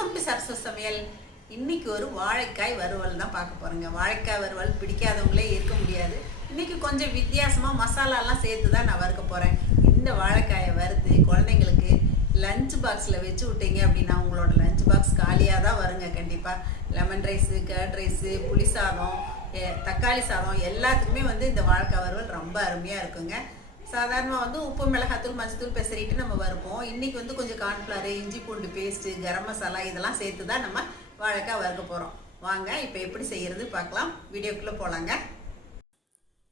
Welcome to சரஸ்வ சமையல். இன்னைக்கு ஒரு வாழைக்காய் வறுவல் தான் பார்க்க போறோங்க. வாழைக்காய் வறுவல் பிடிக்காதவங்களே இருக்க முடியாது. இன்னைக்கு கொஞ்சம் வித்தியாசமா மசாலாலாம் சேர்த்து தான் நான் வறுக்க போறேன். இந்த வாழைக்காயை வறுத்து குழந்தைங்களுக்கு லஞ்ச் பாக்ஸில் வச்சு விட்டீங்க அப்படின்னா உங்களோட லஞ்ச் பாக்ஸ் காலியாக தான் வருங்க கண்டிப்பாக லெமன் ரைஸு கேர்ட் ரைஸு புளி சாதம் தக்காளி சாதம் எல்லாத்துக்குமே வந்து இந்த வாழைக்காய் வறுவல் ரொம்ப அருமையாக இருக்குங்க. சாதாரணமாக வந்து உப்பு மிளகாத்தூள் மஞ்சத்தூள் பெசரிட்டு நம்ம வறுப்போம். இன்றைக்கி வந்து கொஞ்சம் கார்ன்ஃப்ளவர் இஞ்சி பூண்டு பேஸ்ட்டு கரம் மசாலா இதெல்லாம் சேர்த்து தான் நம்ம வாழைக்காய் வறுக்க போகிறோம் வாங்க இப்போ எப்படி செய்கிறது பார்க்கலாம். வீடியோக்குள்ளே போகலாங்க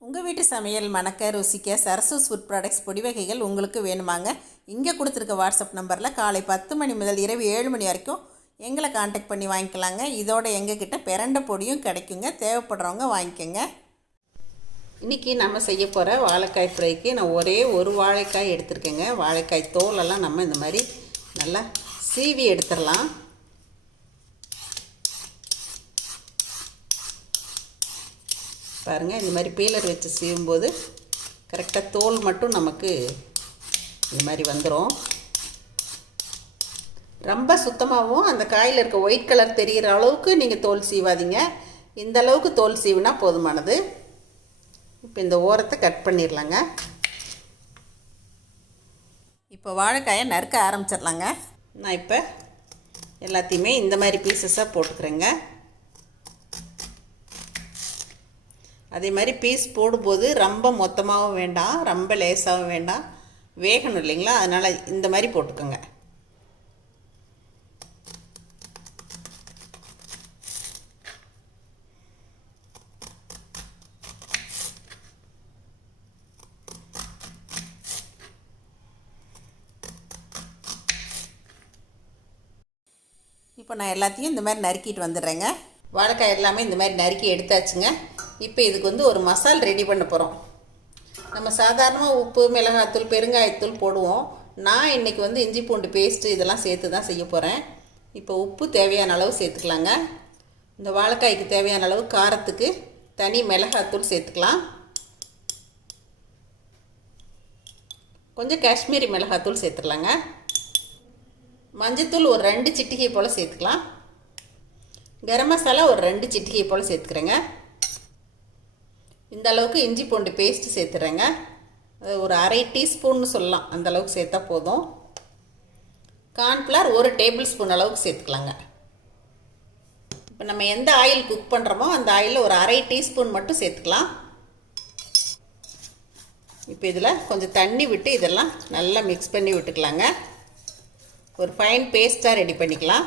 உங்கள் வீட்டு சமையல் மணக்க ருசிக்க சரசூஸ் ஃபுட் ப்ராடக்ட்ஸ் பொடி வகைகள் உங்களுக்கு வேணுமாங்க. இங்கே கொடுத்துருக்க வாட்ஸ்அப் நம்பரில் காலை பத்து மணி முதல் இரவு ஏழு மணி வரைக்கும் எங்களை காண்டாக்ட் பண்ணி வாங்கிக்கலாங்க. இதோட எங்ககிட்ட பிரண்ட பொடியும் கிடைக்குங்க. தேவைப்படுறவங்க வாங்கிக்கோங்க. இன்றைக்கி நம்ம செய்ய போகிற வாழைக்காய் ஃப்ரைக்கு நான் ஒரே ஒரு வாழைக்காய் எடுத்திருக்கேங்க. வாழைக்காய் தோலெல்லாம் நம்ம இந்த மாதிரி நல்லா சீவி எடுத்துடலாம். பாருங்கள் இந்த மாதிரி பீலர் வச்சு சீவும்போது கரெக்டாக தோல் மட்டும் நமக்கு இந்த மாதிரி வந்துடும் ரொம்ப சுத்தமாகவும் அந்த காயில் இருக்க ஒயிட் கலர் தெரிகிற அளவுக்கு நீங்கள் தோல் சீவாதீங்க. இந்த அளவுக்கு தோல் சீவுனா போதுமானது. இப்போ இந்த ஓரத்தை கட் பண்ணிடலாங்க. இப்போ வாழைக்காயை நறுக்க ஆரம்பிச்சிடலாங்க. நான் இப்போ எல்லாத்தையுமே இந்த மாதிரி பீசஸாக போட்டுக்கிறேங்க. அதே மாதிரி பீஸ் போடும்போது ரொம்ப மொத்தமாகவும் வேண்டாம் ரொம்ப லேசாகவும் வேண்டாம். வேகணும் இல்லைங்களா? அதனால் இந்த மாதிரி போட்டுக்கோங்க. இப்போ நான் எல்லாத்தையும் இந்த மாதிரி நறுக்கிட்டு வந்துடுறேங்க. வாழைக்காய் எல்லாமே இந்த மாதிரி நறுக்கி எடுத்தாச்சுங்க. இப்போ இதுக்கு வந்து ஒரு மசால் ரெடி பண்ண போகிறோம் நம்ம சாதாரணமாக உப்பு மிளகாத்தூள் பெருங்காயத்தூள் போடுவோம். நான் இன்றைக்கி வந்து இஞ்சி பூண்டு பேஸ்ட்டு இதெல்லாம் சேர்த்து தான் செய்ய போகிறேன் இப்போ உப்பு தேவையான அளவு சேர்த்துக்கலாங்க. இந்த வாழைக்காய்க்கு தேவையான அளவு காரத்துக்கு தனி மிளகாத்தூள் சேர்த்துக்கலாம். கொஞ்சம் காஷ்மீரி மிளகாத்தூள் சேர்த்துக்கலாங்க. மஞ்சத்தூள் ஒரு ரெண்டு சிட்டிகை போல் சேர்த்துக்கலாம். கரம் மசாலா ஒரு ரெண்டு சிட்டிகை போல் சேர்த்துக்கிறேங்க. இந்த அளவுக்கு இஞ்சி பூண்டு பேஸ்ட்டு சேர்த்துறேங்க. அது ஒரு அரை டீஸ்பூன்னு சொல்லலாம். அந்த அளவுக்கு சேர்த்தா போதும். கார்ன்ஃப்ளவர் ஒரு டேபிள் ஸ்பூன் அளவுக்கு சேர்த்துக்கலாங்க. இப்போ நம்ம எந்த ஆயில் குக் பண்ணுறோமோ அந்த ஆயிலில் ஒரு அரை டீஸ்பூன் மட்டும் சேர்த்துக்கலாம். இப்போ இதில் கொஞ்சம் தண்ணி விட்டு இதெல்லாம் நல்லா மிக்ஸ் பண்ணி விட்டுக்கலாங்க. ஒரு ஃபைன் பேஸ்ட்டாக ரெடி பண்ணிக்கலாம்.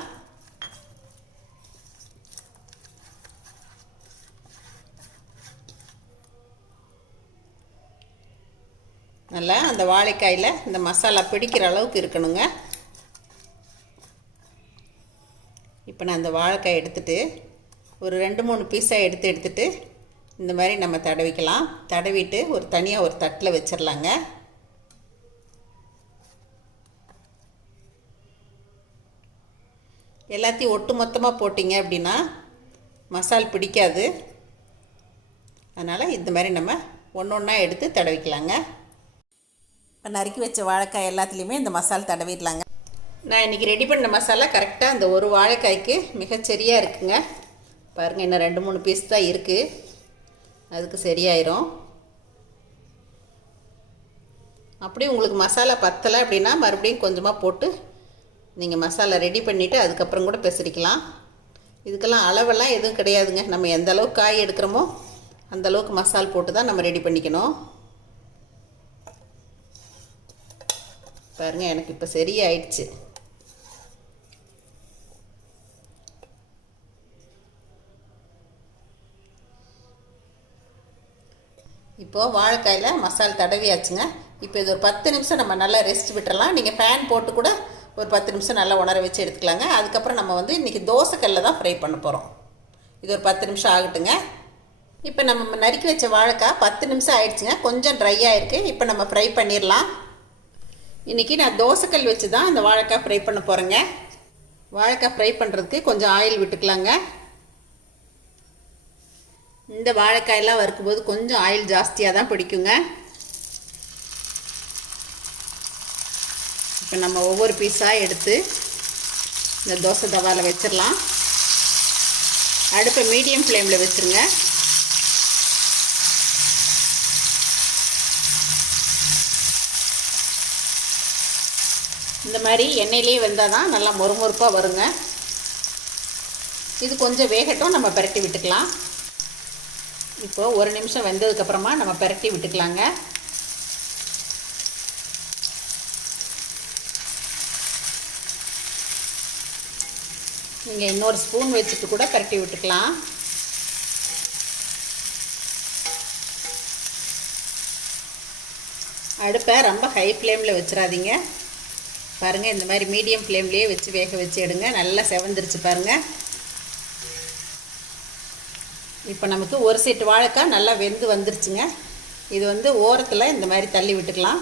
நல்லா அந்த வாழைக்காயில் இந்த மசாலா பிடிக்கிற அளவுக்கு இருக்கணுங்க. இப்போ நான் அந்த வாழைக்காய் எடுத்துகிட்டு ஒரு ரெண்டு மூணு பீஸாக எடுத்து எடுத்துகிட்டு இந்த மாதிரி நம்ம தடவிக்கலாம். தடவிட்டு ஒரு தனியாக ஒரு தட்டில் வச்சிடலாங்க எல்லாத்தையும் ஒட்டு மொத்தமாக போட்டிங்க அப்படின்னா மசால் பிடிக்காது. அதனால் இந்த மாதிரி நம்ம ஒன்று ஒன்றா எடுத்து தடவிக்கலாங்க. இப்போ நறுக்கி வச்ச வாழைக்காய் எல்லாத்துலேயுமே இந்த மசால் தடவிடலாங்க. நான் இன்றைக்கி ரெடி பண்ண மசாலா கரெக்டாக அந்த ஒரு வாழைக்காய்க்கு மிகச்சரியாக இருக்குங்க. பாருங்கள் இன்னும் ரெண்டு மூணு பீஸ் தான் இருக்குது அதுக்கு சரியாயிரும். அப்படியே உங்களுக்கு மசாலா பத்தலை அப்படின்னா மறுபடியும் கொஞ்சமாக போட்டு நீங்கள் மசாலா ரெடி பண்ணிவிட்டு அதுக்கப்புறம் கூட பெசரிக்கலாம். இதுக்கெல்லாம் அளவெல்லாம் எதுவும் கிடையாதுங்க. நம்ம எந்த அளவுக்கு காய் எடுக்கிறோமோ அந்த அளவுக்கு மசால் போட்டு தான் நம்ம ரெடி பண்ணிக்கணும். பாருங்கள் எனக்கு இப்போ சரியாயிடுச்சு. இப்போது வாழைக்காயில் மசால் தடவியாச்சுங்க. இப்போ இது ஒரு பத்து நிமிஷம் நம்ம நல்லா ரெஸ்ட் விட்டுறலாம். நீங்கள் ஃபேன் போட்டு கூட ஒரு பத்து நிமிஷம் நல்லா உணர வச்சு எடுத்துக்கலாங்க. அதுக்கப்புறம் நம்ம வந்து இன்றைக்கி தோசைக்கல்ல தான் ஃப்ரை பண்ண போகிறோம் இது ஒரு பத்து நிமிஷம் ஆகட்டுங்க. இப்போ நம்ம நறுக்கி வச்ச வாழைக்காய் பத்து நிமிஷம் ஆயிடுச்சுங்க. கொஞ்சம் ட்ரை ஆகிருக்கு இப்போ நம்ம ஃப்ரை பண்ணிடலாம் இன்றைக்கி நான் தோசைக்கல் வச்சு தான் இந்த வாழைக்காய் ஃப்ரை பண்ண போகிறேங்க வாழைக்காய் ஃப்ரை பண்ணுறதுக்கு கொஞ்சம் ஆயில் விட்டுக்கலாங்க. இந்த வாழைக்காயெல்லாம் வறுக்கும்போது கொஞ்சம் ஆயில் ஜாஸ்தியாக தான் பிடிக்குங்க. இப்போ நம்ம ஒவ்வொரு பீஸாக எடுத்து இந்த தோசை தவாவில் வச்சிடலாம். அடுப்பை மீடியம் ஃப்ளேமில் வச்சுருங்க. இந்த மாதிரி எண்ணெயிலே வெந்தால் தான் நல்லா மொறுமொறுப்பாக வருங்க. இது கொஞ்சம் வேகட்டும் நம்ம பரட்டி விட்டுக்கலாம். இப்போது ஒரு நிமிஷம் வெந்ததுக்கப்புறமா நம்ம பரட்டி விட்டுக்கலாங்க. நீங்கள் இன்னொரு ஸ்பூன் வச்சுட்டு கூட பரட்டி விட்டுக்கலாம். அடுப்பை ரொம்ப ஹை ஃப்ளேமில் வச்சிடாதீங்க பாருங்கள் இந்த மாதிரி மீடியம் ஃப்ளேம்லேயே வச்சு வேக வச்சு எடுங்க. நல்லா செவந்துருச்சு பாருங்கள் இப்போ நமக்கு ஒரு சீட்டு வாழைக்காய் நல்லா வெந்து வந்துருச்சுங்க. இது வந்து ஓரத்தில் இந்த மாதிரி தள்ளி விட்டுக்கலாம்.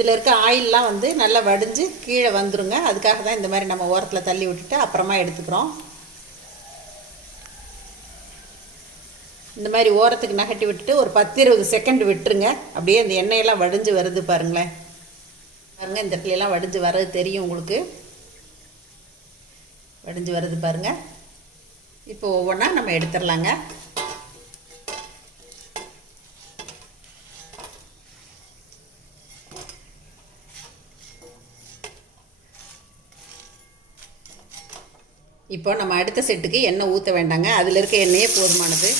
இதில் இருக்க ஆயிலெலாம் வந்து நல்லா வடிஞ்சு கீழே வந்துருங்க. அதுக்காக தான் இந்த மாதிரி நம்ம ஓரத்தில் தள்ளி விட்டுட்டு அப்புறமா எடுத்துக்கிறோம். இந்த மாதிரி ஓரத்துக்கு நகட்டி விட்டுட்டு ஒரு பத்து இருபது செகண்ட் விட்டுருங்க. அப்படியே இந்த எண்ணெயெல்லாம் வடிஞ்சு வருது பாருங்களேன். பாருங்கள் இந்த இடத்துலலாம் வடிஞ்சு வர்றது தெரியும் உங்களுக்கு. வடிஞ்சு வருது பாருங்கள் இப்போ ஒவ்வொன்றா நம்ம எடுத்துடலாங்க. இப்போ நம்ம அடுத்த செட்டுக்கு எண்ணெய் ஊற்ற வேண்டாங்க. அதில் இருக்க எண்ணெயே போதுமானது.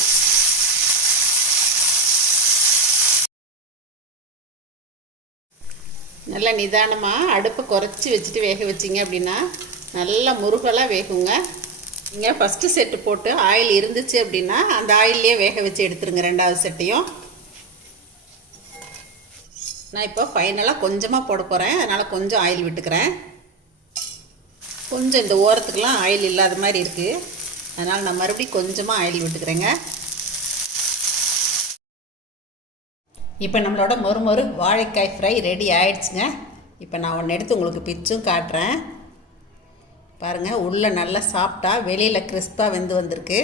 நல்லா நிதானமாக அடுப்பை குறைச்சி வச்சுட்டு வேக வச்சிங்க அப்படின்னா நல்லா முருகலாக வேகுங்க. நீங்கள் ஃபஸ்ட்டு செட்டு போட்டு ஆயில் இருந்துச்சு அப்படின்னா அந்த ஆயிலே வேக வச்சு எடுத்துருங்க ரெண்டாவது செட்டையும். நான் இப்போ ஃபைனலாக கொஞ்சமாக போட போகிறேன் அதனால் கொஞ்சம் ஆயில் விட்டுக்கிறேன். கொஞ்சம் இந்த ஓரத்துக்கெலாம் ஆயில் இல்லாத மாதிரி இருக்குது அதனால் நான் மறுபடியும் கொஞ்சமாக ஆயில் விட்டுக்கிறேங்க. இப்போ நம்மளோட மொறு மொறு வாழைக்காய் ஃப்ரை ரெடி ஆயிடுச்சுங்க. இப்போ நான் ஒன்று எடுத்து உங்களுக்கு பிச்சும் காட்டுறேன். பாருங்கள் உள்ளே நல்லா சாப்பிட்டா வெளியில் கிறிஸ்பாக வெந்து வந்திருக்கு.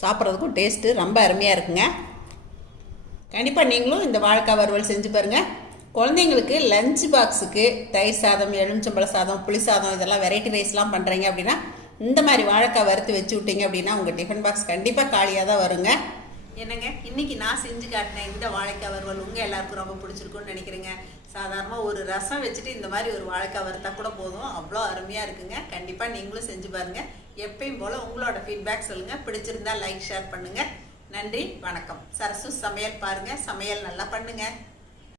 சாப்பிட்றதுக்கும் டேஸ்ட்டு ரொம்ப அருமையாக இருக்குங்க. கண்டிப்பாக நீங்களும் இந்த வாழைக்காய் வறுவல் செஞ்சு பாருங்கள் குழந்தைங்களுக்கு லஞ்ச் பாக்ஸுக்கு தயிர் சாதம் எலுமிச்சம்பழ சாதம் புளி சாதம் இதெல்லாம் வெரைட்டி ரைஸ்லாம் பண்ணுறீங்க அப்படின்னா இந்த மாதிரி வாழைக்காய் வறுத்து வச்சு விட்டீங்க அப்படின்னா உங்கள் டிஃபன் பாக்ஸ் கண்டிப்பாக காலியாக தான் வருங்க. என்னங்க? இன்னைக்கு நான் செஞ்சு காட்டினேன் இந்த வாழைக்காய் வறுவல் உங்கள் எல்லாருக்கும் ரொம்ப பிடிச்சிருக்குன்னு நினைக்கிறேங்க. சாதாரணமாக ஒரு ரசம் வச்சுட்டு இந்த மாதிரி ஒரு வாழைக்காய் வறுத்தா கூட போதும். அவ்வளோ அருமையாக இருக்குங்க. கண்டிப்பாக நீங்களும் செஞ்சு பாருங்கள் எப்பயும் போல் உங்களோட ஃபீட்பேக் சொல்லுங்கள் பிடிச்சிருந்தா லைக் ஷேர் பண்ணுங்கள் நன்றி வணக்கம். சரசு சமையல் பாருங்கள் சமையல் நல்லா பண்ணுங்கள்